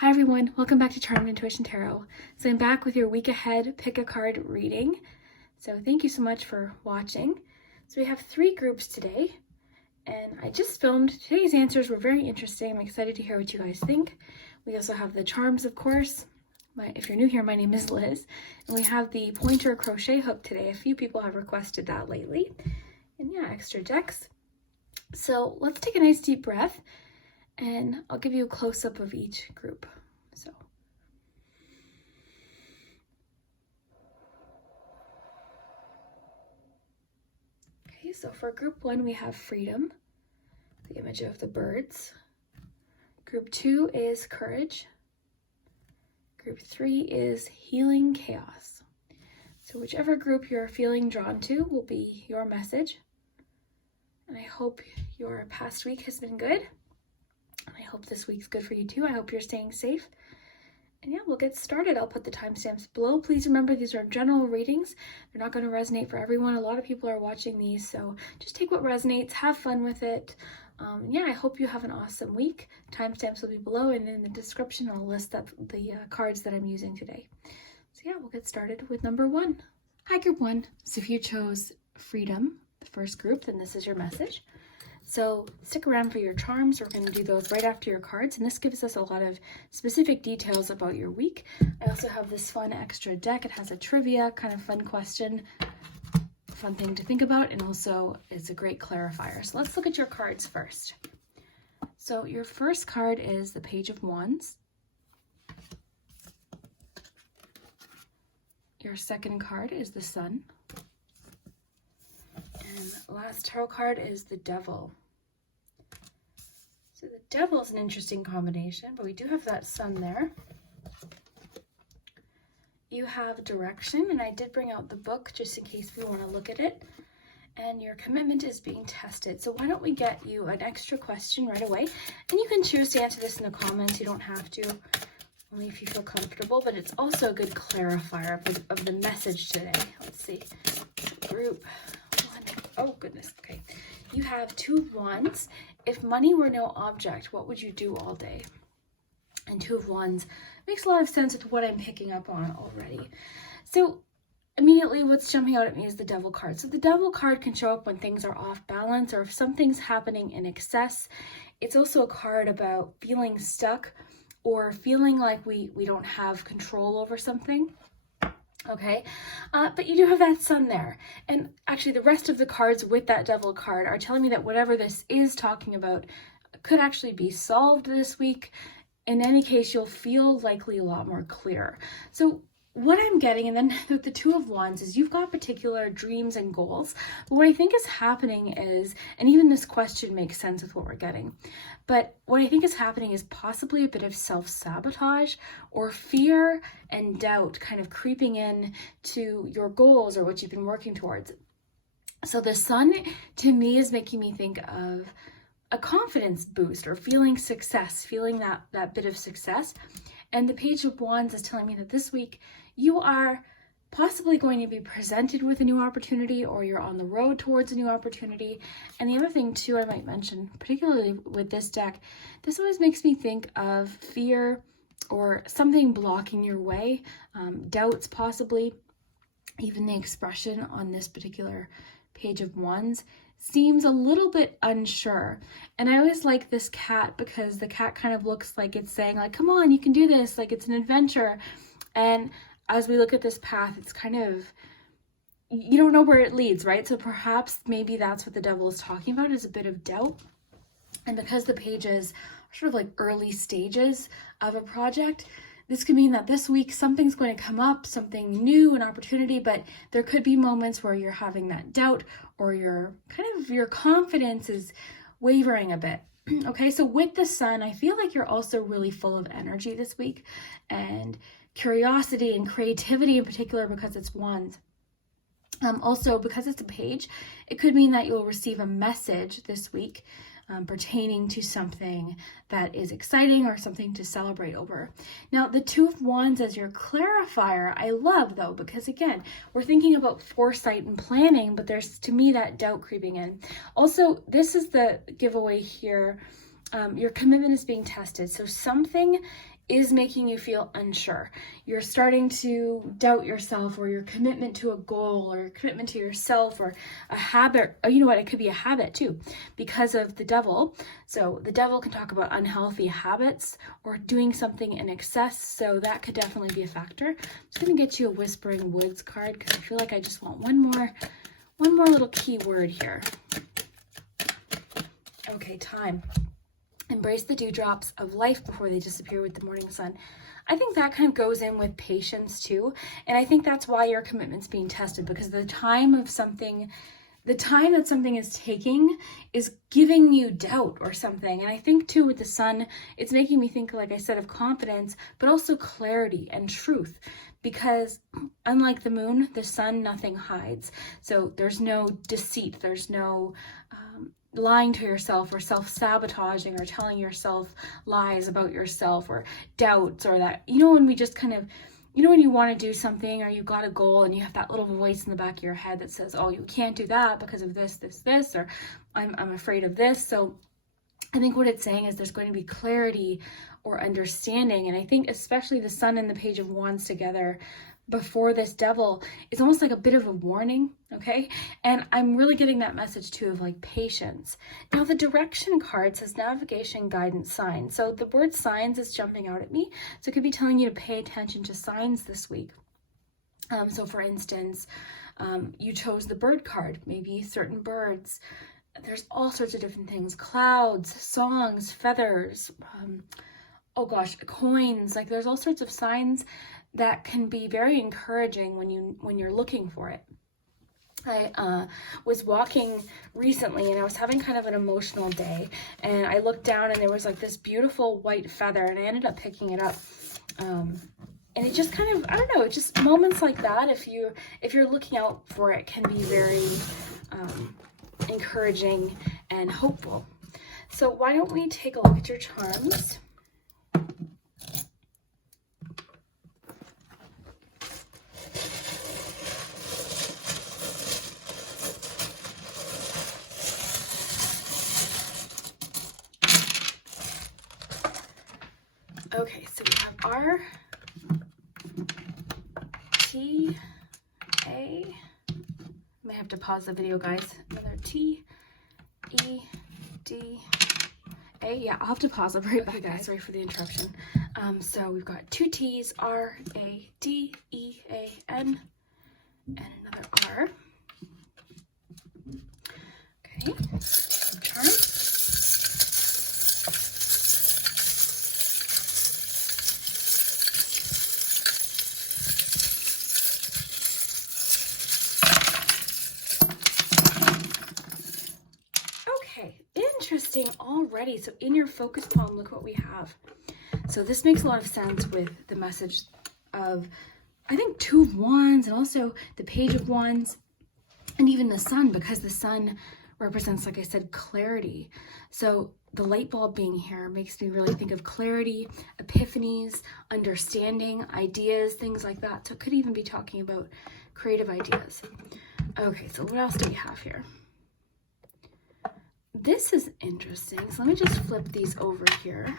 Hi everyone, welcome back to Charmed Intuition Tarot. So I'm back with your week ahead pick a card reading. So thank you so much for watching. So we have 3 groups today, and I just filmed today's answers were very interesting. I'm excited to hear what you guys think. We also have the charms, of course. If you're new here, my name is Liz, and we have the pointer crochet hook today. A few people have requested that lately, and yeah, extra decks. So let's take a nice deep breath, and I'll give you a close-up of each group. So for group 1, we have freedom, the image of the birds. Group 2 is courage. Group 3 is healing chaos. So whichever group you're feeling drawn to will be your message. And I hope your past week has been good. And I hope this week's good for you too. I hope you're staying safe. And yeah, we'll get started. I'll put the timestamps below. Please remember, these are general readings. They're not going to resonate for everyone. A lot of people are watching these, so just take what resonates, have fun with it. Yeah, I hope you have an awesome week. Timestamps will be below, and in the description I'll list up the cards that I'm using today. So yeah, we'll get started with number 1. Hi, group 1. So if you chose freedom, the first group, then this is your message. So stick around for your charms. We're going to do those right after your cards, and this gives us a lot of specific details about your week. I also have this fun extra deck. It has a trivia, kind of fun question, fun thing to think about, and also it's a great clarifier. So let's look at your cards first. So your first card is the Page of Wands. Your second card is the Sun. And last tarot card is the Devil. So the Devil is an interesting combination, but we do have that Sun there. You have direction, and I did bring out the book just in case we want to look at it. And your commitment is being tested. So why don't we get you an extra question right away? And you can choose to answer this in the comments. You don't have to, only if you feel comfortable, but it's also a good clarifier of the message today. Let's see. Group 1. Oh, goodness. Okay. You have 2 of Wands. If money were no object, what would you do all day? And 2 of Wands makes a lot of sense with what I'm picking up on already. So immediately what's jumping out at me is the Devil card. So the Devil card can show up when things are off balance or if something's happening in excess. It's also a card about feeling stuck or feeling like we don't have control over something. Okay, but you do have that Sun there. And actually the rest of the cards with that Devil card are telling me that whatever this is talking about could actually be solved this week. In any case, you'll feel likely a lot more clear. So what I'm getting, and then with the 2 of Wands, is you've got particular dreams and goals. But what I think is happening is, and even this question makes sense with what we're getting, but what I think is happening is possibly a bit of self-sabotage or fear and doubt kind of creeping in to your goals or what you've been working towards. So the Sun, to me, is making me think of a confidence boost or feeling success, feeling that bit of success. And the Page of Wands is telling me that this week you are possibly going to be presented with a new opportunity, or you're on the road towards a new opportunity. And the other thing too I might mention, particularly with this deck, this always makes me think of fear or something blocking your way, doubts possibly. Even the expression on this particular Page of Wands seems a little bit unsure. And I always like this cat because the cat kind of looks like it's saying, like, come on, you can do this, like it's an adventure. And as we look at this path, it's kind of, you don't know where it leads, right? So perhaps maybe that's what the Devil is talking about, is a bit of doubt. And because the pages are sort of like early stages of a project, this could mean that this week something's going to come up, something new, an opportunity, but there could be moments where you're having that doubt or your confidence is wavering a bit. Okay, so with the Sun, I feel like you're also really full of energy this week and curiosity and creativity in particular because it's Wands. Also, because it's a page, it could mean that you'll receive a message this week pertaining to something that is exciting or something to celebrate over. Now, the 2 of Wands as your clarifier, I love though, because again, we're thinking about foresight and planning, but there's, to me, that doubt creeping in. Also, this is the giveaway here. Your commitment is being tested. So something is making you feel unsure. You're starting to doubt yourself, or your commitment to a goal, or your commitment to yourself, or a habit. Or you know what, it could be a habit too, because of the devil. So the devil can talk about unhealthy habits or doing something in excess. So that could definitely be a factor. I'm just going to get you a Whispering Woods card, because I feel like I just want one more little key word here. Okay, time. Embrace the dewdrops of life before they disappear with the morning sun. I think that kind of goes in with patience too. And I think that's why your commitment's being tested, because the time that something is taking is giving you doubt or something. And I think too with the sun, it's making me think, like I said, of confidence, but also clarity and truth. Because unlike the moon, the sun, nothing hides. So there's no deceit, there's no lying to yourself, or self-sabotaging, or telling yourself lies about yourself, or doubts, or that, when we just kind of, when you want to do something, or you got a goal and you have that little voice in the back of your head that says, oh, you can't do that because of this, or I'm afraid of this. So I think what it's saying is there's going to be clarity or understanding. And I think especially the sun and the Page of Wands together before this devil is almost like a bit of a warning, okay? And I'm really getting that message too of like patience. Now the direction card says navigation, guidance, signs. So the word signs is jumping out at me. So it could be telling you to pay attention to signs this week. So for instance, you chose the bird card, maybe certain birds. There's all sorts of different things, clouds, songs, feathers, coins. Like there's all sorts of signs that can be very encouraging when you're looking for it. I was walking recently and I was having kind of an emotional day, and I looked down and there was like this beautiful white feather, and I ended up picking it up. And it just kind of, I don't know, just moments like that, if you're looking out for it, can be very encouraging and hopeful. So why don't we take a look at your charms? Okay, so we have R, T, A. May have to pause the video, guys. Another T, E, D, A. Yeah, I'll have to pause. I'll be right back, guys. Sorry for the interruption. So we've got two T's, R, A, D, E, A, N, and another R. Okay, charm. Interesting already. So in your focus palm, look what we have. So this makes a lot of sense with the message of, I think, Two of Wands, and also the Page of Wands, and even the sun, because the sun represents, like I said, clarity. So the light bulb being here makes me really think of clarity, epiphanies, understanding, ideas, things like that. So it could even be talking about creative ideas. Okay, so what else do we have here? This is interesting. So let me just flip these over here.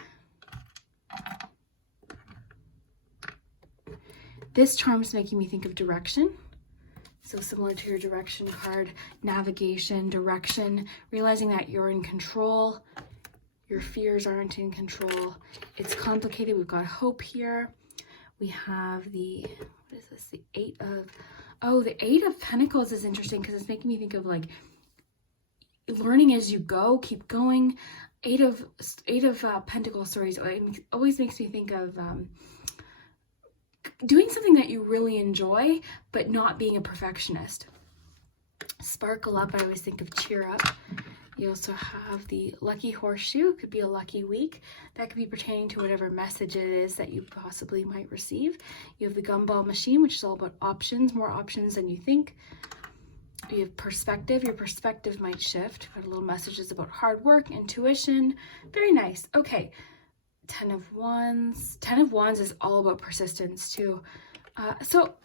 This charm is making me think of direction. So similar to your direction card, navigation, direction, realizing that you're in control. Your fears aren't in control. It's complicated. We've got hope here. We have the, what is this? The the Eight of Pentacles is interesting because it's making me think of like learning as you go, keep going. Eight of Pentacles stories always makes me think of doing something that you really enjoy, but not being a perfectionist. Sparkle up, I always think of cheer up. You also have the lucky horseshoe, could be a lucky week. That could be pertaining to whatever message it is that you possibly might receive. You have the gumball machine, which is all about options, more options than you think. You have perspective. Your perspective might shift. Got a little messages about hard work, intuition. Very nice. Okay. 10 of Wands. 10 of Wands is all about persistence too. So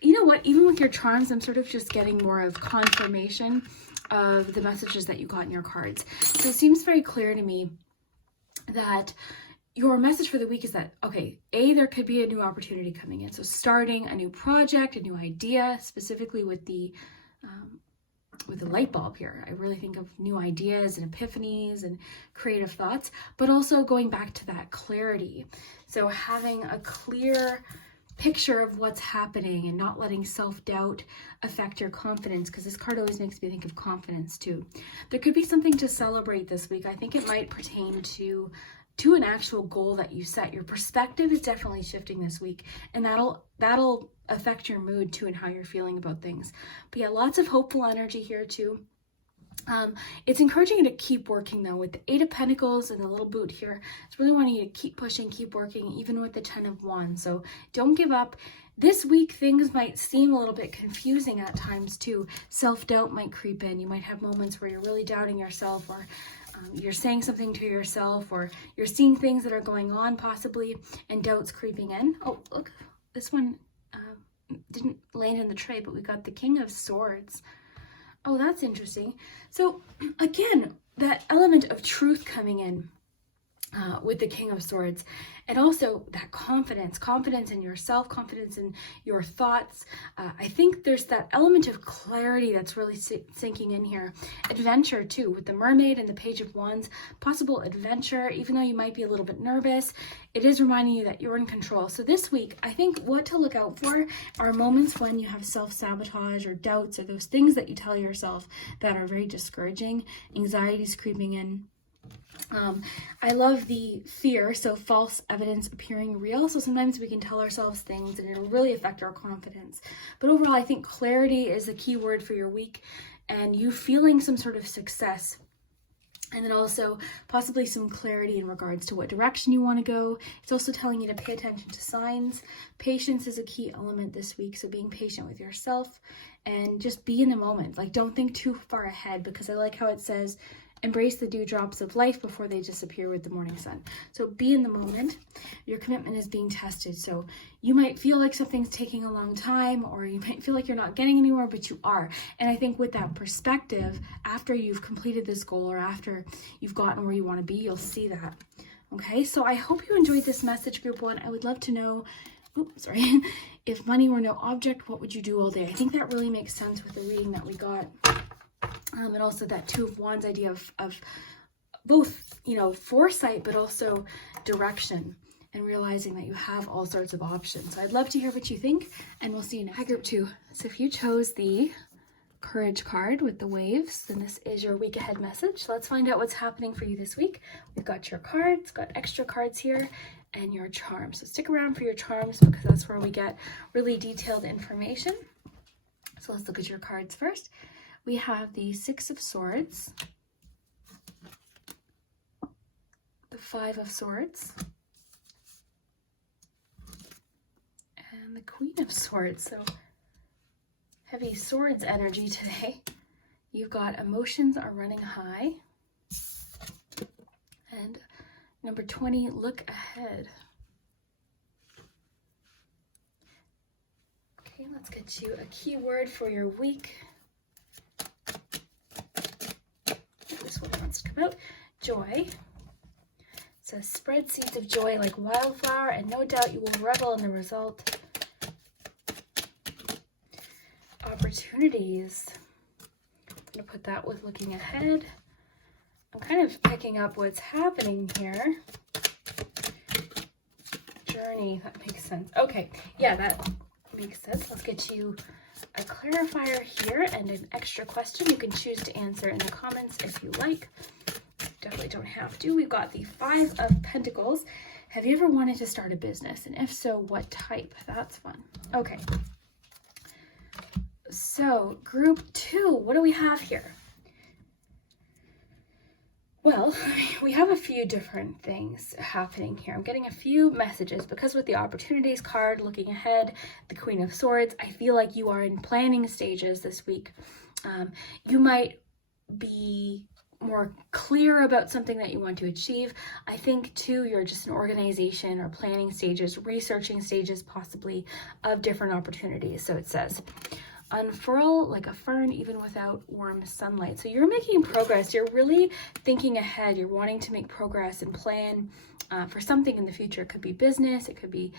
you know what? Even with your charms, I'm sort of just getting more of confirmation of the messages that you got in your cards. So it seems very clear to me that your message for the week is that, okay, there could be a new opportunity coming in. So starting a new project, a new idea, specifically with the light bulb here. I really think of new ideas and epiphanies and creative thoughts, but also going back to that clarity. So having a clear picture of what's happening and not letting self-doubt affect your confidence, because this card always makes me think of confidence too. There could be something to celebrate this week. I think it might pertain to an actual goal that you set. Your perspective is definitely shifting this week, and that'll affect your mood too and how you're feeling about things. But yeah, lots of hopeful energy here too. It's encouraging you to keep working though. With the 8 of Pentacles and the little boot here, it's really wanting you to keep pushing, keep working, even with the 10 of Wands. So don't give up. This week, things might seem a little bit confusing at times too. Self-doubt might creep in. You might have moments where you're really doubting yourself, or you're saying something to yourself, or you're seeing things that are going on possibly, and doubt's creeping in. Oh, look, this one didn't land in the tray, but we got the King of Swords. Oh, that's interesting. So again, that element of truth coming in with the King of Swords, and also that confidence in yourself, confidence in your thoughts. I think there's that element of clarity that's really sinking in here. Adventure too, with the Mermaid and the Page of Wands, possible adventure. Even though you might be a little bit nervous, it is reminding you that you're in control. So this week, I think what to look out for are moments when you have self-sabotage or doubts, or those things that you tell yourself that are very discouraging. Anxiety's creeping in. I love the fear, so false evidence appearing real. So sometimes we can tell ourselves things and it'll really affect our confidence. But overall, I think clarity is the key word for your week, and you feeling some sort of success. And then also possibly some clarity in regards to what direction you want to go. It's also telling you to pay attention to signs. Patience is a key element this week. So being patient with yourself and just be in the moment. Like, don't think too far ahead, because I like how it says, embrace the dewdrops of life before they disappear with the morning sun. So be in the moment. Your commitment is being tested. So you might feel like something's taking a long time, or you might feel like you're not getting anywhere, but you are. And I think with that perspective, after you've completed this goal, or after you've gotten where you want to be, you'll see that. Okay, so I hope you enjoyed this message, group 1. I would love to know, if money were no object, what would you do all day? I think that really makes sense with the reading that we got. And also that 2 of Wands idea of both, foresight, but also direction, and realizing that you have all sorts of options. So I'd love to hear what you think, and we'll see you next. Hi, group 2. So if you chose the Courage card with the waves, then this is your week ahead message. So let's find out what's happening for you this week. We've got your cards, got extra cards here, and your charms. So stick around for your charms, because that's where we get really detailed information. So let's look at your cards first. We have the 6 of Swords, the 5 of Swords, and the Queen of Swords. So heavy swords energy today. You've got emotions are running high. And number 20, look ahead. Okay, let's get you a keyword for your week. This one wants to come out. Joy. It says, spread seeds of joy like wildflower, and no doubt you will revel in the result. Opportunities. I'm going to put that with looking ahead. I'm kind of picking up what's happening here. Journey. That makes sense. Okay. Yeah, that makes sense. Let's get you a clarifier here and an extra question. You can choose to answer in the comments if you like. Definitely don't have to. We've got the 5 of Pentacles. Have you ever wanted to start a business? And if so, what type? That's fun. Okay. So group 2, what do we have here? Well, we have a few different things happening here. I'm getting a few messages because with the opportunities card, looking ahead, the Queen of Swords, I feel like you are in planning stages this week. You might be more clear about something that you want to achieve. I think too, you're just in organization or planning stages, researching stages possibly of different opportunities. So it says, unfurl like a fern even without warm sunlight. So you're making progress. You're really thinking ahead. You're wanting to make progress and plan for something in the future. It could be business, it could be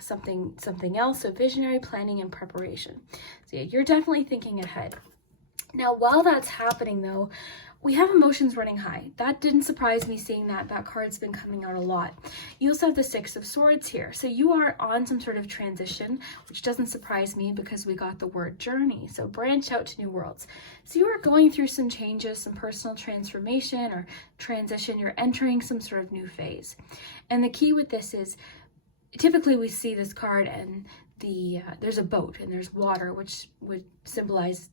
something else. So visionary, planning, and preparation. So yeah, you're definitely thinking ahead. Now, while that's happening though, we have emotions running high. That didn't surprise me seeing that. That card's been coming out a lot. You also have the Six of Swords here. So you are on some sort of transition, which doesn't surprise me because we got the word journey. So branch out to new worlds. So you are going through some changes, some personal transformation or transition. You're entering some sort of new phase. And the key with this is, typically we see this card and there's a boat and there's water, which would symbolize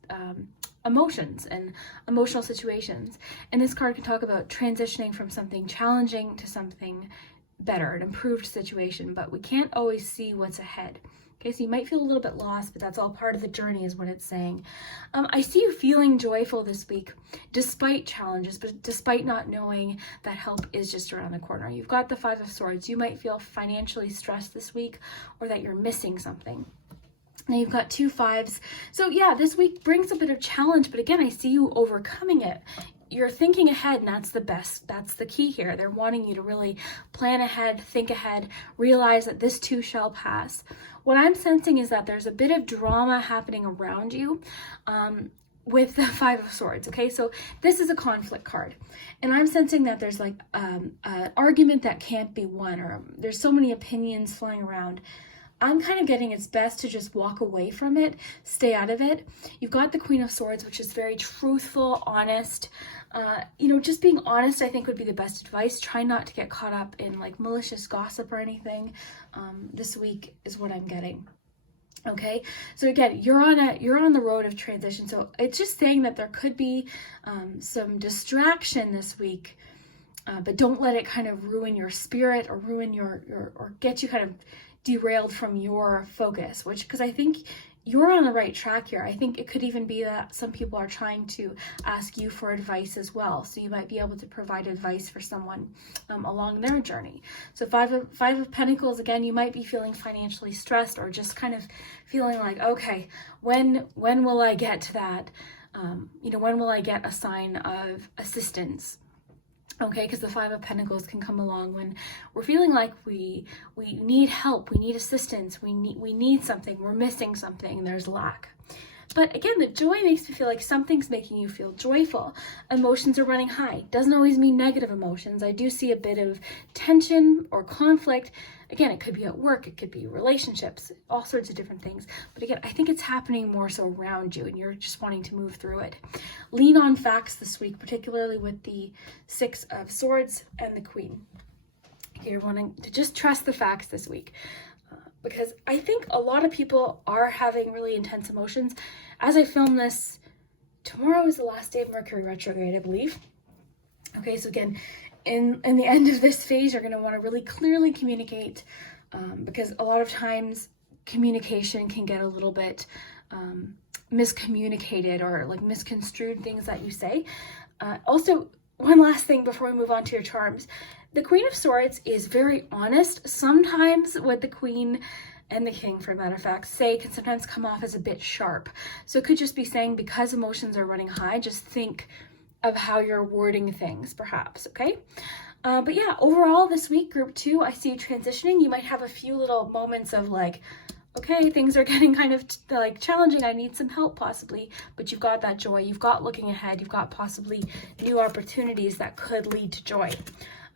emotions and emotional situations. And this card can talk about transitioning from something challenging to something better, an improved situation, but we can't always see what's ahead. Okay, so you might feel a little bit lost, but that's all part of the journey is what it's saying. I see you feeling joyful this week, despite challenges, but despite not knowing that help is just around the corner. You've got the Five of Swords. You might feel financially stressed this week or that you're missing something. Now you've got two fives. So yeah, this week brings a bit of challenge, but again, I see you overcoming it. You're thinking ahead, and that's the best. That's the key here. They're wanting you to really plan ahead, think ahead, realize that this too shall pass. What I'm sensing is that there's a bit of drama happening around you with the Five of Swords, okay? So this is a conflict card, and I'm sensing that there's like an argument that can't be won, or there's so many opinions flying around. I'm kind of getting it's best to just walk away from it, stay out of it. You've got the Queen of Swords, which is very truthful, honest. Just being honest, I think would be the best advice. Try not to get caught up in like malicious gossip or anything. This week is what I'm getting. Okay, so again, you're on the road of transition. So it's just saying that there could be some distraction this week, but don't let it kind of ruin your spirit or ruin or get you kind of derailed from your focus, because I think you're on the right track here. I think it could even be that some people are trying to ask you for advice as well. So you might be able to provide advice for someone along their journey. So Five of Pentacles, again, you might be feeling financially stressed or just kind of feeling like, okay, when will I get to that? When will I get a sign of assistance? Okay, because the Five of Pentacles can come along when we're feeling like we need help, we need assistance, we need something, we're missing something, there's lack. But again, the joy makes me feel like something's making you feel joyful. Emotions are running high. Doesn't always mean negative emotions. I do see a bit of tension or conflict. Again, it could be at work, it could be relationships, all sorts of different things. But again, I think it's happening more so around you and you're just wanting to move through it. Lean on facts this week, particularly with the Six of Swords and the Queen. You're wanting to just trust the facts this week. Because I think a lot of people are having really intense emotions. As I film this, tomorrow is the last day of Mercury retrograde, I believe. Okay, so again, in the end of this phase, you're going to want to really clearly communicate because a lot of times communication can get a little bit miscommunicated or like misconstrued things that you say. Also, one last thing before we move on to your charms. The Queen of Swords is very honest. Sometimes what the Queen and the King, for a matter of fact, say can sometimes come off as a bit sharp. So it could just be saying, because emotions are running high, just think of how you're wording things, perhaps, okay? But yeah, overall this week, group 2, I see you transitioning. You might have a few little moments of like, okay, things are getting kind of like challenging. I need some help possibly, but you've got that joy. You've got looking ahead. You've got possibly new opportunities that could lead to joy.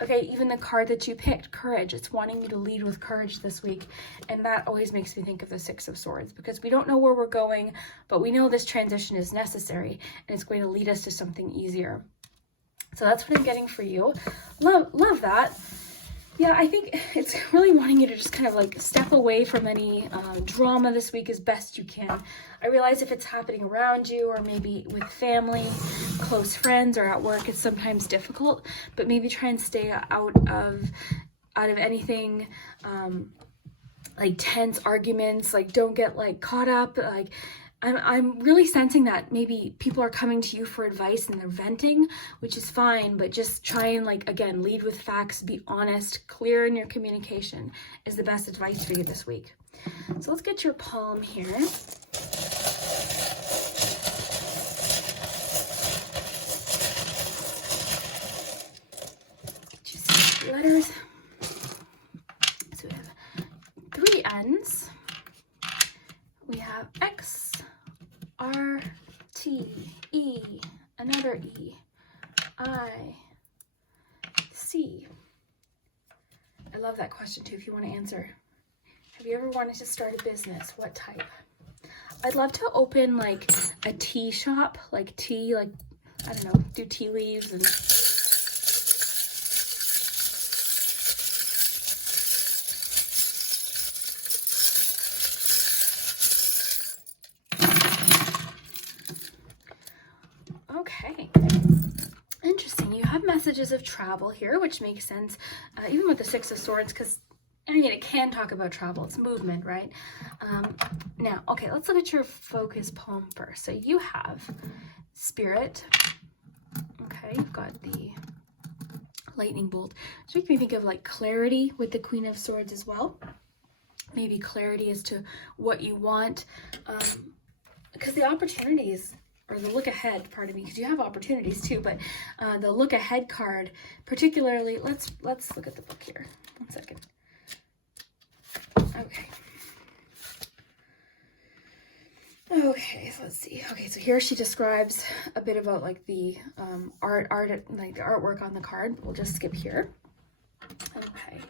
Okay, even the card that you picked, courage, it's wanting you to lead with courage this week. And that always makes me think of the Six of Swords because we don't know where we're going, but we know this transition is necessary and it's going to lead us to something easier. So that's what I'm getting for you. Love that. Yeah, I think it's really wanting you to just kind of like step away from any drama this week as best you can. I realize if it's happening around you or maybe with family, close friends, or at work, it's sometimes difficult, but maybe try and stay out of anything like tense arguments. Like don't get like caught up. Like I'm really sensing that maybe people are coming to you for advice and they're venting, which is fine, but just try and like, again, lead with facts, be honest, clear in your communication is the best advice for you this week. So let's get your palm here. Get you some letters. ends. We have X, R, T, E, another E, I, C. I love that question too, if you want to answer. Have you ever wanted to start a business? What type? I'd love to open like a tea shop, like tea, like, I don't know, do tea leaves and okay. Interesting. You have messages of travel here, which makes sense, even with the Six of Swords, because I mean, it can talk about travel. It's movement, right? Now, okay, let's look at your focus poem first. So you have Spirit. Okay, you've got the Lightning Bolt. So makes me think of like clarity with the Queen of Swords as well. Maybe clarity as to what you want, because the opportunities, or the look ahead, pardon me, because you have opportunities too, but the look ahead card, particularly, let's look at the book here. 1 second. Okay, so let's see. Okay, so here she describes a bit about like the like the artwork on the card. We'll just skip here. Okay.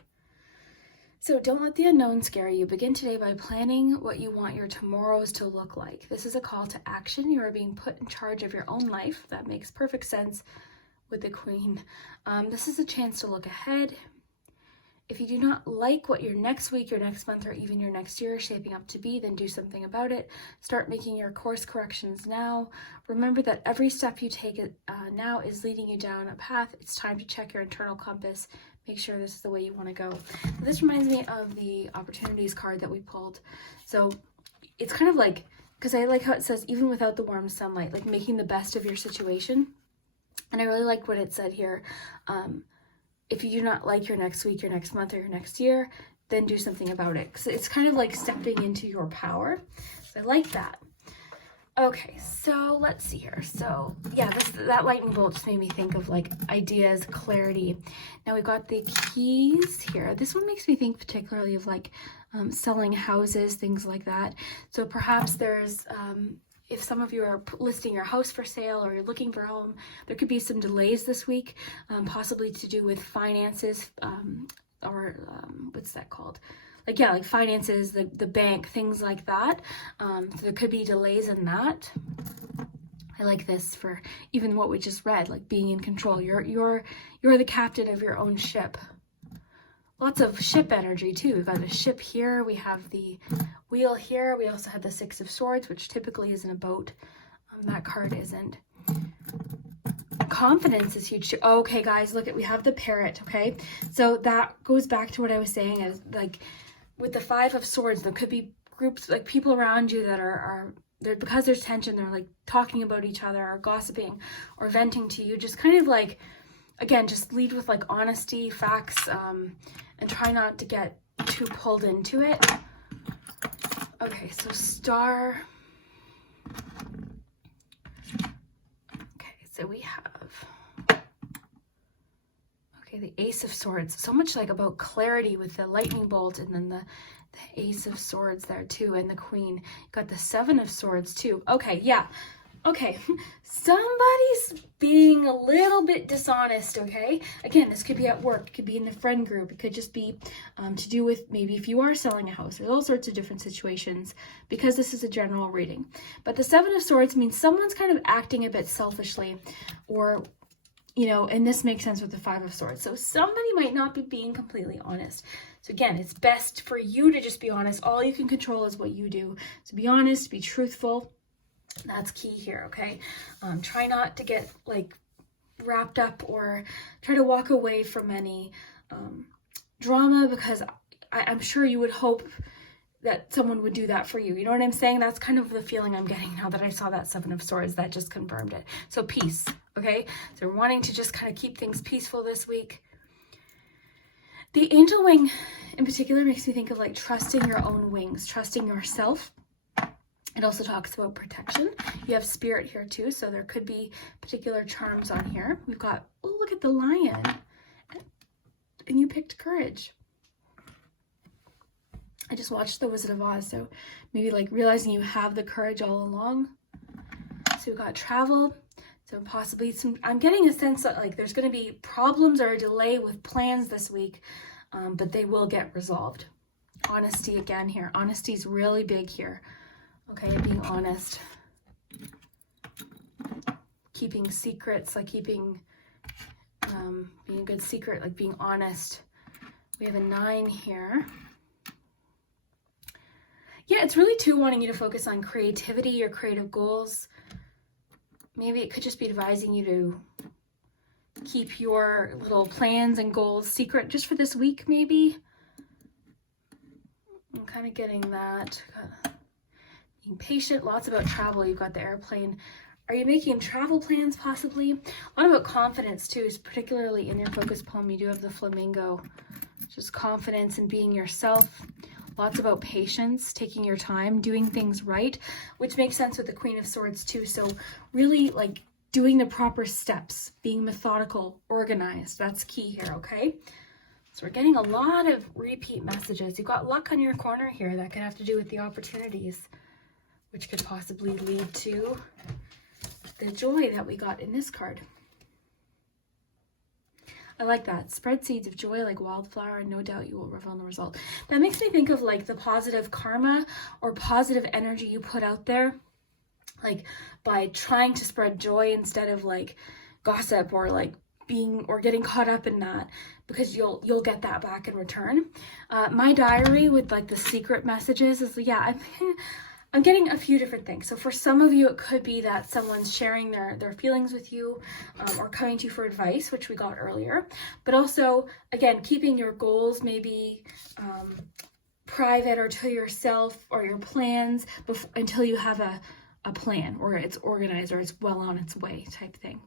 So don't let the unknown scare you. Begin today by planning what you want your tomorrows to look like. This is a call to action. You are being put in charge of your own life. That makes perfect sense with the Queen. This is a chance to look ahead. If you do not like what your next week, your next month, or even your next year is shaping up to be, then do something about it. Start making your course corrections now. Remember that every step you take now is leading you down a path. It's time to check your internal compass. Make sure this is the way you want to go. This reminds me of the opportunities card that we pulled. So it's kind of like, because I like how it says, even without the warm sunlight, like making the best of your situation. And I really like what it said here. If you do not like your next week, your next month, or your next year, then do something about it. So it's kind of like stepping into your power. So I like that. Okay, so let's see here. So yeah, that lightning bolt just made me think of like ideas, clarity. Now we've got the keys here. This one makes me think particularly of like selling houses, things like that. So perhaps there's if some of you are listing your house for sale or you're looking for a home, there could be some delays this week, possibly to do with finances, or what's that called? Like, yeah, like finances, the bank, things like that. So there could be delays in that. I like this for even what we just read, like being in control. You're the captain of your own ship. Lots of ship energy too. We've got a ship here. We have the wheel here. We also have the Six of Swords, which typically isn't a boat. That card isn't. Confidence is huge too. Okay, guys, look at, we have the parrot. Okay, so that goes back to what I was saying, as like with the Five of Swords, there could be groups, like people around you that are because there's tension, they're like talking about each other or gossiping or venting to you. Just kind of like, again, just lead with like honesty, facts, and try not to get too pulled into it. Okay, so star. Okay, so we have, okay, the Ace of Swords. So much like about clarity with the lightning bolt, and then the Ace of Swords there too, and the Queen. Got the Seven of Swords too. Okay, yeah. Okay, somebody's being a little bit dishonest, okay? Again, this could be at work, it could be in the friend group, it could just be to do with maybe if you are selling a house. There's all sorts of different situations because this is a general reading. But the Seven of Swords means someone's kind of acting a bit selfishly, or, you know, and this makes sense with the Five of Swords. So somebody might not be being completely honest. So again, it's best for you to just be honest. All you can control is what you do. So be honest, be truthful. That's key here, okay? Try not to get like wrapped up or try to walk away from any drama, because I'm sure you would hope that someone would do that for you. You know what I'm saying? That's kind of the feeling I'm getting now that I saw that Seven of Swords. That just confirmed it. So peace, okay? So we're wanting to just kind of keep things peaceful this week. The angel wing in particular makes me think of like trusting your own wings, trusting yourself. It also talks about protection. You have Spirit here too, so there could be particular charms on here. We've got, oh, look at the lion. And you picked Courage. I just watched The Wizard of Oz, so maybe like realizing you have the courage all along. So we've got travel. So possibly I'm getting a sense that like there's going to be problems or a delay with plans this week, but they will get resolved. Honesty again here. Honesty is really big here. Okay, being honest. Keeping secrets, like being a good secret, like being honest. We have a 9 here. Yeah, it's really too wanting you to focus on creativity or creative goals. Maybe it could just be advising you to keep your little plans and goals secret just for this week, maybe. I'm kind of getting that. Being patient, lots about travel. You've got the airplane. Are you making travel plans possibly? A lot about confidence too, particularly in your focus poem. You do have the flamingo. Just confidence in being yourself. Lots about patience, taking your time, doing things right, which makes sense with the Queen of Swords too. So really like doing the proper steps, being methodical, organized. That's key here, okay? So we're getting a lot of repeat messages. You've got luck on your corner here. That could have to do with the opportunities, which could possibly lead to the joy that we got in this card. I like that. Spread seeds of joy like wildflower, and no doubt you will revel in the result. That makes me think of like the positive karma or positive energy you put out there, like by trying to spread joy instead of like gossip or like getting caught up in that, because you'll get that back in return. My diary with like the secret messages is, yeah, I'm getting a few different things. So for some of you, it could be that someone's sharing their feelings with you, or coming to you for advice, which we got earlier. But also, again, keeping your goals maybe private or to yourself, or your plans until you have a plan, or it's organized, or it's well on its way type thing.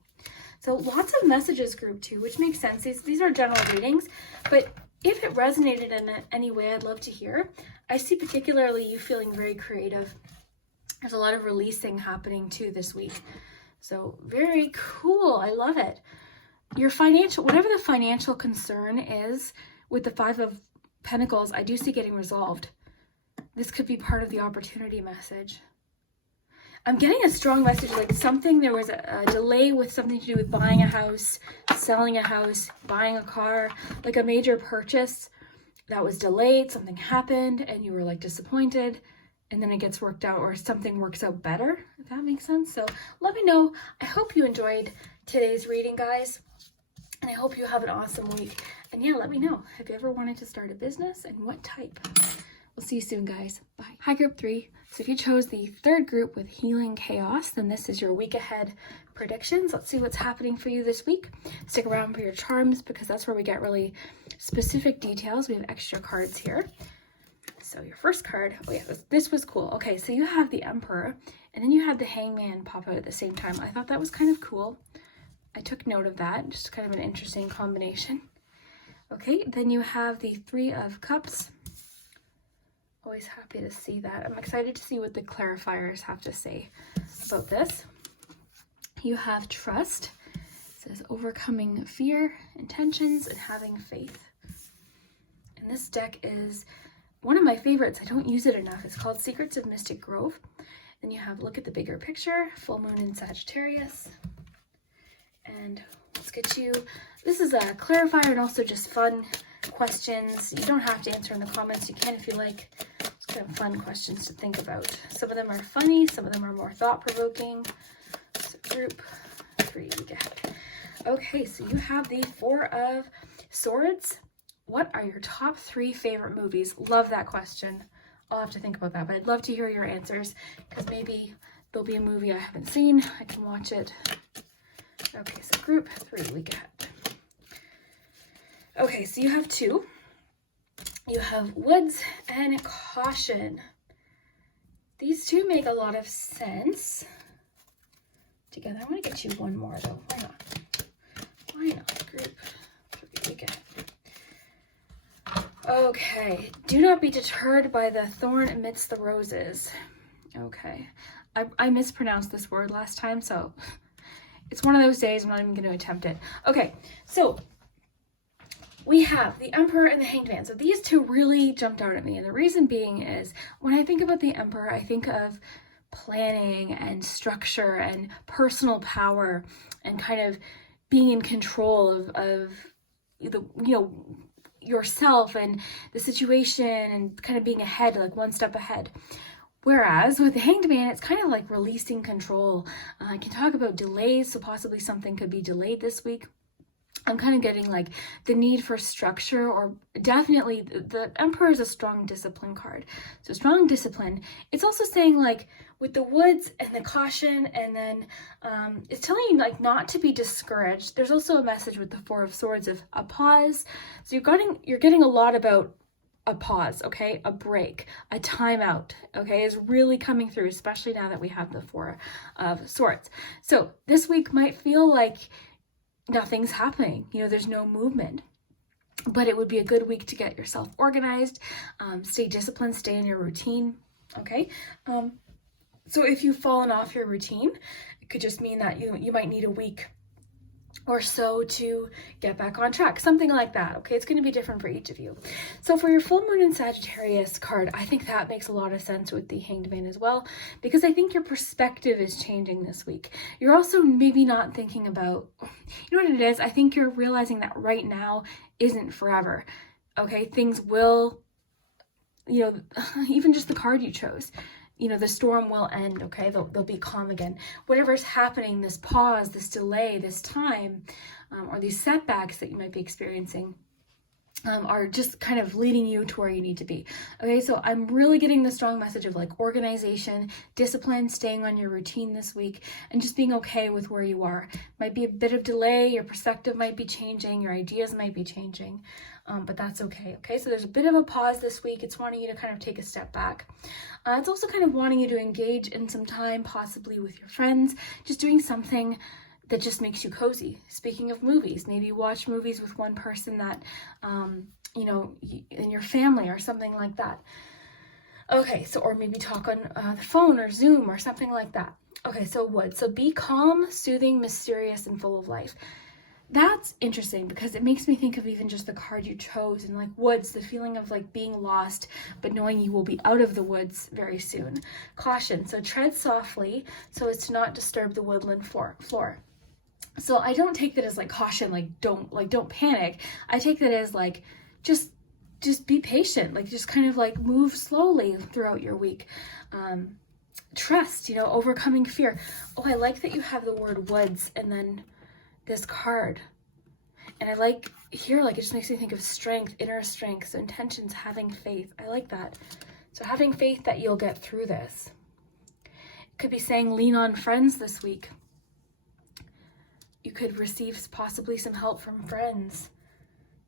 So lots of messages group 2, which makes sense. These are general readings, but if it resonated in any way, I'd love to hear. I see particularly you feeling very creative. There's a lot of releasing happening too this week. So very cool. I love it. Your financial, whatever the financial concern is with the 5 of Pentacles, I do see getting resolved. This could be part of the opportunity message. I'm getting a strong message, like there was a delay with something to do with buying a house, selling a house, buying a car, like a major purchase that was delayed, something happened and you were like disappointed, and then it gets worked out, or something works out better, if that makes sense. So let me know. I hope you enjoyed today's reading, guys, and I hope you have an awesome week. And yeah, let me know. Have you ever wanted to start a business, and what type? We'll see you soon, guys. Bye. Hi, group 3. So if you chose the 3rd group with Healing Chaos, then this is your week ahead predictions. Let's see what's happening for you this week. Stick around for your charms, because that's where we get really specific details. We have extra cards here. So your first card, oh yeah, this was cool. Okay, so you have the Emperor, and then you had the Hangman pop out at the same time. I thought that was kind of cool. I took note of that. Just kind of an interesting combination. Okay, then you have the 3 of Cups. Always happy to see that. I'm excited to see what the clarifiers have to say about this. You have Trust. It says overcoming fear, intentions, and having faith. And this deck is one of my favorites. I don't use it enough. It's called Secrets of Mystic Grove. Then you have Look at the Bigger Picture, Full Moon in Sagittarius. And let's get you, this is a clarifier and also just fun questions. You don't have to answer in the comments. You can if you like. It's kind of fun questions to think about. Some of them are funny, some of them are more thought-provoking. So group 3 we get. Okay, so you have the 4 of Swords. What are your top 3 favorite movies? Love that question. I'll have to think about that, but I'd love to hear your answers, because maybe there'll be a movie I haven't seen. I can watch it. Okay, so group 3 we get. Okay, so you have 2. You have Woods and Caution. These 2 make a lot of sense together. I want to get you one more though. Why not? Why not? Group 3 we get. Okay, do not be deterred by the thorn amidst the roses. Okay, I mispronounced this word last time, so it's one of those days I'm not even going to attempt it. Okay, so we have the Emperor and the Hanged Man. So these two really jumped out at me. And the reason being is when I think about the Emperor, I think of planning and structure and personal power and kind of being in control of the, yourself and the situation and kind of being ahead, like one step ahead. Whereas with the Hanged Man, it's kind of like releasing control. I can talk about delays, so possibly something could be delayed this week. I'm kind of getting like the need for structure, or definitely the Emperor is a strong discipline card. So strong discipline. It's also saying like with the Woods and the caution, and then it's telling you like not to be discouraged. There's also a message with the Four of Swords of a pause. So you're getting a lot about a pause, okay? A break, a timeout, okay, is really coming through, especially now that we have the Four of Swords. So this week might feel like nothing's happening, there's no movement, but it would be a good week to get yourself organized, stay disciplined, stay in your routine, okay? So if you've fallen off your routine, it could just mean that you might need a week or so to get back on track, something like that, okay? It's going to be different for each of you. So for your full moon in Sagittarius card, I think that makes a lot of sense with the Hanged Man as well, because I think your perspective is changing this week. You're also maybe not thinking about, what it is? I think you're realizing that right now isn't forever, okay? Things will, even just the card you chose, the storm will end, okay? They'll be calm again. Whatever's happening, this pause, this delay, this time, or these setbacks that you might be experiencing are just kind of leading you to where you need to be. Okay, so I'm really getting the strong message of like organization, discipline, staying on your routine this week, and just being okay with where you are. Might be a bit of delay, your perspective might be changing, your ideas might be changing, but that's okay. Okay, so there's a bit of a pause this week. It's wanting you to kind of take a step back. It's also kind of wanting you to engage in some time, possibly with your friends, just doing something that just makes you cozy. Speaking of movies, maybe you watch movies with one person that, in your family or something like that. Okay, so, or maybe talk on the phone or Zoom or something like that. Okay, so Wood. So be calm, soothing, mysterious, and full of life. That's interesting because it makes me think of even just the card you chose, and like woods, the feeling of like being lost, but knowing you will be out of the woods very soon. Caution, so tread softly so as to not disturb the woodland floor. So I don't take that as like caution, like don't panic. I take that as like just be patient, like just kind of like move slowly throughout your week. Trust, overcoming fear. Oh, I like that you have the word woods and then this card. And I like here, like it just makes me think of strength, inner strength. So intentions, having faith. I like that. So having faith that you'll get through this. It could be saying lean on friends this week. You could receive possibly some help from friends.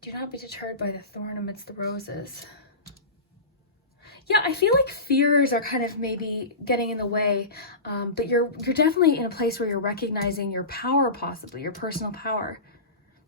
Do not be deterred by the thorn amidst the roses. Yeah, I feel like fears are kind of maybe getting in the way, but you're definitely in a place where you're recognizing your power, possibly your personal power.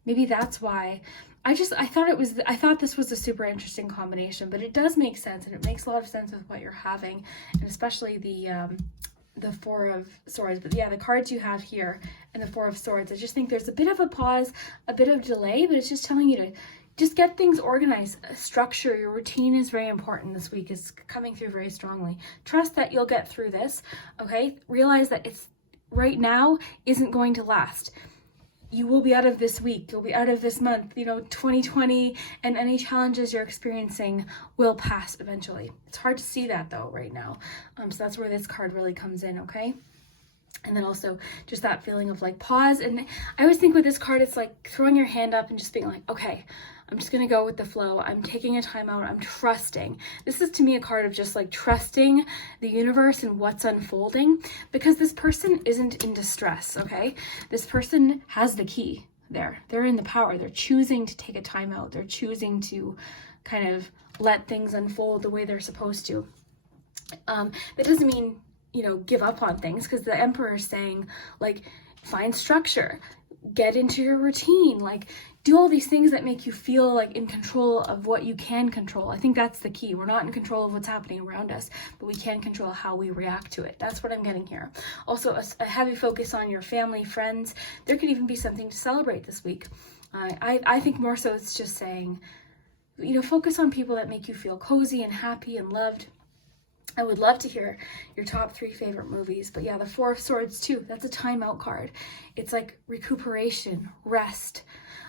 Maybe that's why. I thought this was a super interesting combination, but it does make sense, and it makes a lot of sense with what you're having, and especially the Four of Swords. But yeah, the cards you have here and the Four of Swords, I just think there's a bit of a pause, a bit of delay, but it's just telling you to just get things organized. Structure, your routine is very important this week, is coming through very strongly. Trust that you'll get through this, okay? Realize that it's right now isn't going to last. You will be out of this week, you'll be out of this month, 2020, and any challenges you're experiencing will pass eventually. It's hard to see that though right now. So that's where this card really comes in, okay? And then also just that feeling of like pause. And I always think with this card, it's like throwing your hand up and just being like, okay, I'm just going to go with the flow. I'm taking a time out. I'm trusting. This is to me a card of just like trusting the universe and what's unfolding, because this person isn't in distress, okay? This person has the key there. They're in the power. They're choosing to take a time out. They're choosing to kind of let things unfold the way they're supposed to. That doesn't mean, give up on things, because the Emperor is saying like, find structure, get into your routine, like do all these things that make you feel like in control of what you can control. I think that's the key. We're not in control of what's happening around us, but we can control how we react to it. That's what I'm getting here. Also, a heavy focus on your family, friends. There could even be something to celebrate this week. I think more so it's just saying, you know, focus on people that make you feel cozy and happy and loved. I would love to hear your top 3 favorite movies. But yeah, the Four of Swords too, that's a timeout card. It's like recuperation, rest.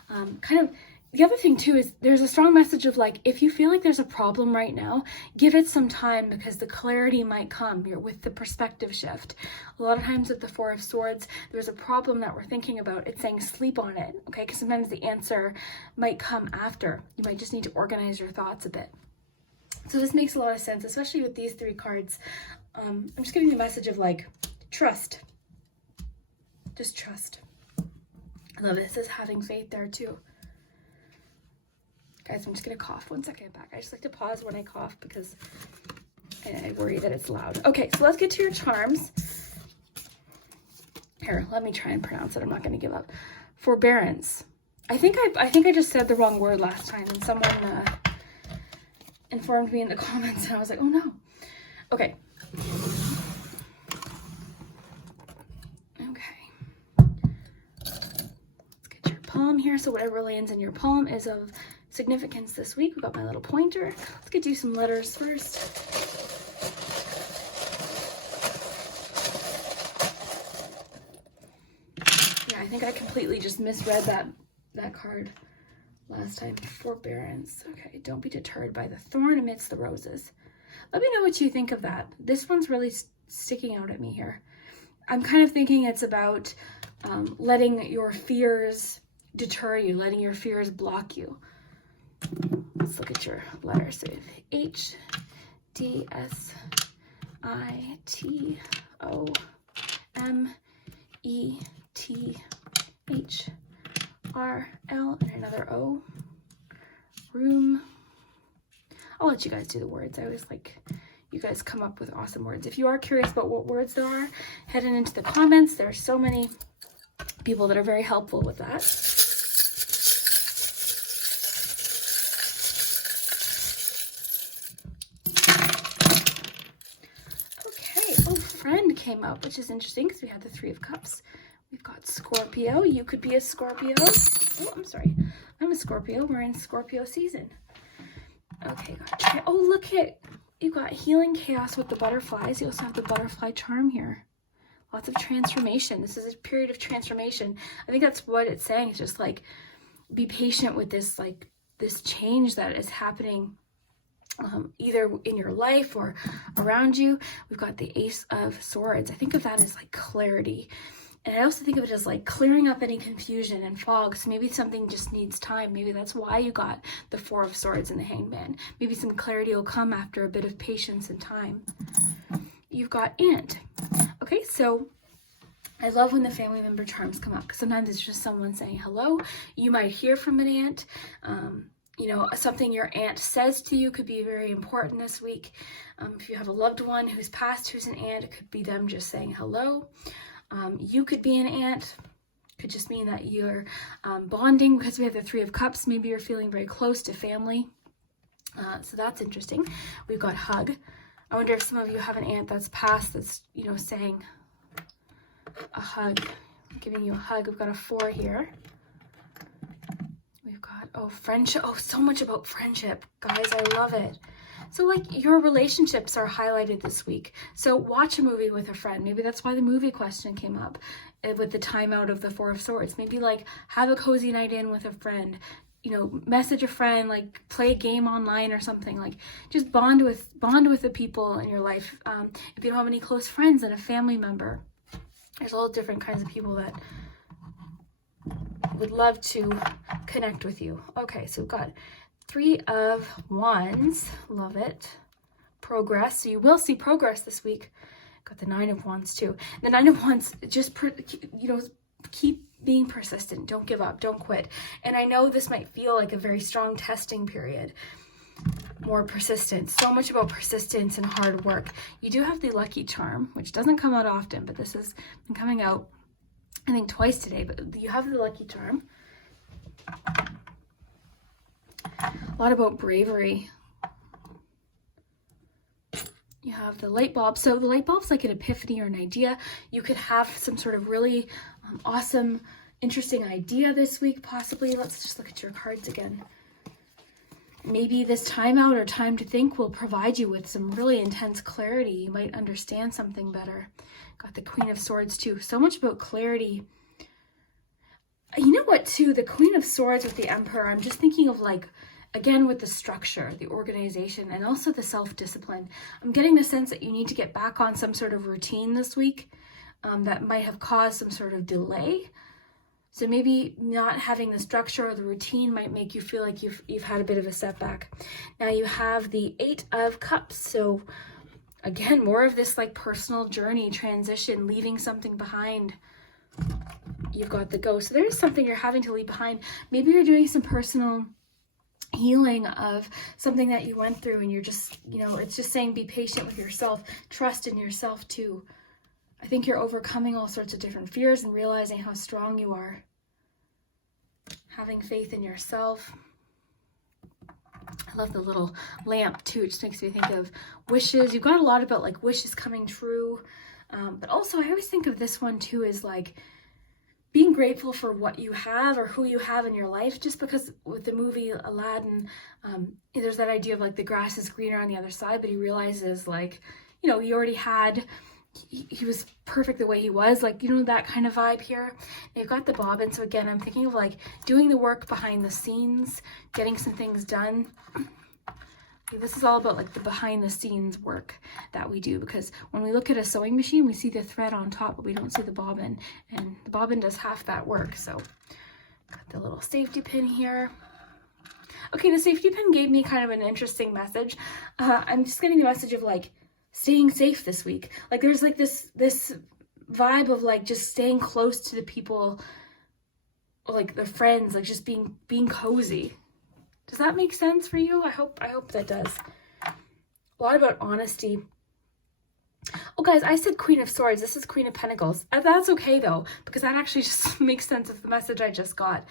Kind of, the other thing too is there's a strong message of like, if you feel like there's a problem right now, give it some time because the clarity might come. You're with the perspective shift. A lot of times with the Four of Swords, there's a problem that we're thinking about. It's saying sleep on it, okay? Because sometimes the answer might come after. You might just need to organize your thoughts a bit. So this makes a lot of sense, especially with these 3 cards. I'm just giving you a message of like, trust. Just trust. I love it. It says having faith there too. Guys, I'm just going to cough. 1 second back. I just like to pause when I cough because I worry that it's loud. Okay, so let's get to your charms. Here, let me try and pronounce it. I'm not going to give up. Forbearance. I think I just said the wrong word last time and someone informed me in the comments and I was like, oh no. Okay. Let's get your palm here. So whatever lands in your palm is of significance this week. We've got my little pointer. Let's get you some letters first. Yeah, I think I completely just misread that card last time. Forbearance. Okay, don't be deterred by the thorn amidst the roses. Let me know what you think of that. This one's really sticking out at me here. I'm kind of thinking it's about letting your fears deter you, letting your fears block you. Let's look at your letters. So H, D, S, I, T, O, M, E, T, H, R, L, and another O. Room. I'll let you guys do the words. I always like you guys come up with awesome words. If you are curious about what words there are, heading into the comments. There are so many people that are very helpful with that. Okay, oh, friend came up, which is interesting because we had the 3 of Cups. We've got Scorpio. You could be a Scorpio. Oh, I'm sorry. I'm a Scorpio. We're in Scorpio season. Okay, gotcha. Oh, look at, you got healing chaos with the butterflies. You also have the butterfly charm here. Lots of transformation. This is a period of transformation. I think that's what it's saying. It's just like, be patient with this, like this change that is happening either in your life or around you. We've got the Ace of Swords. I think of that as like clarity. And I also think of it as like clearing up any confusion and fog. So maybe something just needs time. Maybe that's why you got the 4 of Swords and the Hangman. Maybe some clarity will come after a bit of patience and time. You've got Aunt. Okay, so I love when the family member charms come up because sometimes it's just someone saying hello. You might hear from an aunt. You know, something your aunt says to you could be very important this week. If you have a loved one who's passed, who's an aunt, it could be them just saying hello. You could be an aunt. Could just mean that you're bonding because we have the 3 of Cups. Maybe you're feeling very close to family. So that's interesting. We've got hug. I wonder if some of you have an aunt that's passed that's, you know, saying a hug, giving you a hug. We've got a 4 here. We've got, oh, friendship. Oh, so much about friendship. Guys, I love it. So like your relationships are highlighted this week. So watch a movie with a friend. Maybe that's why the movie question came up with the timeout of the 4 of Swords. Maybe like have a cozy night in with a friend, you know, message a friend, like play a game online or something. Like just bond with the people in your life. If you don't have any close friends and a family member, there's all different kinds of people that would love to connect with you. Okay, so we've got 3 of Wands, love it. Progress, so you will see progress this week. Got the 9 of Wands too. The 9 of Wands, just, you know, keep being persistent. Don't give up, don't quit. And I know this might feel like a very strong testing period. More persistence, so much about persistence and hard work. You do have the lucky charm, which doesn't come out often, but this has been coming out, I think, twice today, but you have the lucky charm. A lot about bravery. You have the light bulb. So the light bulb's like an epiphany or an idea. You could have some sort of really awesome interesting idea this week, possibly. Let's just look at your cards again. Maybe this time out or time to think will provide you with some really intense clarity. You might understand something better. Got the Queen of Swords too. So much about clarity. You know what too? The Queen of Swords with the Emperor. I'm just thinking of like, again, with the structure, the organization, and also the self-discipline. I'm getting the sense that you need to get back on some sort of routine this week that might have caused some sort of delay. So maybe not having the structure or the routine might make you feel like you've had a bit of a setback. Now you have the 8 of Cups. So again, more of this like personal journey, transition, leaving something behind. You've got the Ghost. So there's something you're having to leave behind. Maybe you're doing some personal healing of something that you went through, and you're just, you know, it's just saying be patient with yourself, trust in yourself too. I think you're overcoming all sorts of different fears and realizing how strong you are. Having faith in yourself. I love the little lamp too. It just makes me think of wishes. You've got a lot about like wishes coming true. But also I always think of this one too as like being grateful for what you have or who you have in your life, just because with the movie Aladdin, there's that idea of like the grass is greener on the other side, but he realizes like, you know, he already had, he was perfect the way he was, like, you know, that kind of vibe here. And you've got the bobbin. So again, I'm thinking of like doing the work behind the scenes, getting some things done. This is all about like the behind the scenes work that we do, because when we look at a sewing machine, we see the thread on top, but we don't see the bobbin, and the bobbin does half that work. So got the little safety pin here. Okay, the safety pin gave me kind of an interesting message. I'm just getting the message of like staying safe this week. Like there's like this vibe of like just staying close to the people, like the friends, like just being cozy. Does that make sense for you? I hope that does. A lot about honesty. Oh guys, I said Queen of Swords. This is Queen of Pentacles. That's okay though, because that actually just makes sense of the message I just got.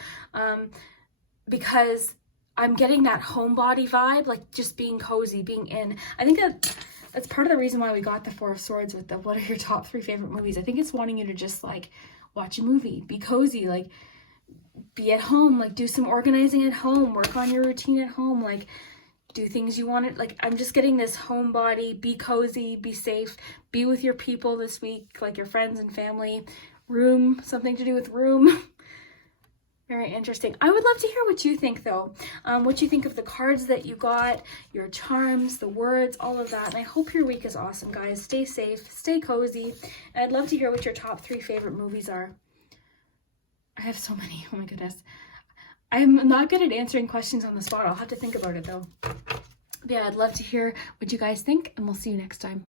Because I'm getting that homebody vibe, like just being cozy, being in. I think that's part of the reason why we got the 4 of Swords with the what are your top 3 favorite movies. I think it's wanting you to just like watch a movie, be cozy, like be at home, like do some organizing at home, work on your routine at home, like do things you want to, like I'm just getting this homebody, be cozy, be safe, be with your people this week, like your friends and family, room, something to do with room. Very interesting. I would love to hear what you think though. What you think of the cards that you got, your charms, the words, all of that. And I hope your week is awesome, guys. Stay safe, stay cozy. And I'd love to hear what your top 3 favorite movies are. I have so many. Oh my goodness. I'm not good at answering questions on the spot. I'll have to think about it though. But yeah, I'd love to hear what you guys think, and we'll see you next time.